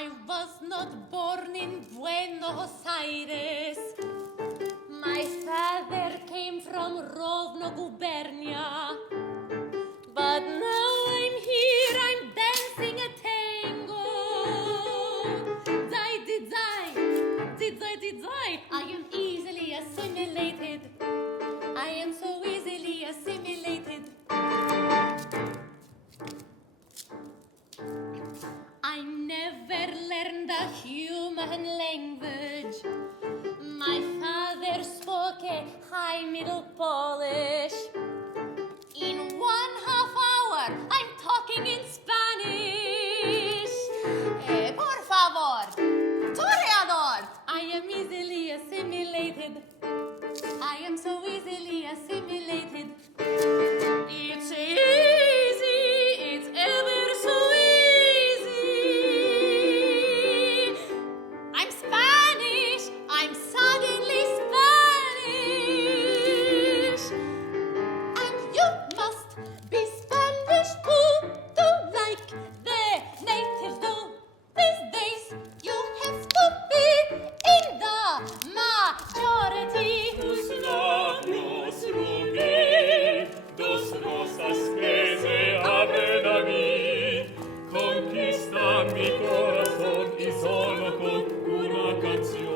I was not born in Buenos Aires. My father came from Rovno Gubernia. But now I'm here, I'm dancing a tango. Zai, zai. I am easily assimilated. I am so easily assimilated. I never learned a human language. My father spoke a high Middle Polish. In 1/2 hour, I'm talking in Spanish. Por favor, toreador. I am easily assimilated. I am so easily assimilated. It's easy, it's ever so easy. I'm Spanish, I'm suddenly Spanish. And you must be Spanish too, like the natives do. These days you have to be in the majority. Tus labios rubí, dos rosas que se abren a mí. Conquista mi corazón y solo con una canción.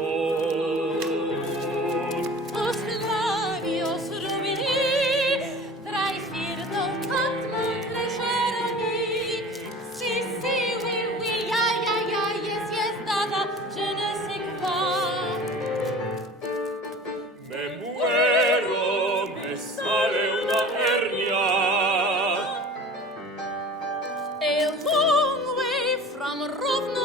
Tus labios rubí, drai firdo Tadmor leggeri. Si, oui, ya, yes, dada, je ne sais quoi. Me muero, me sale una hernia. A long way from Rovno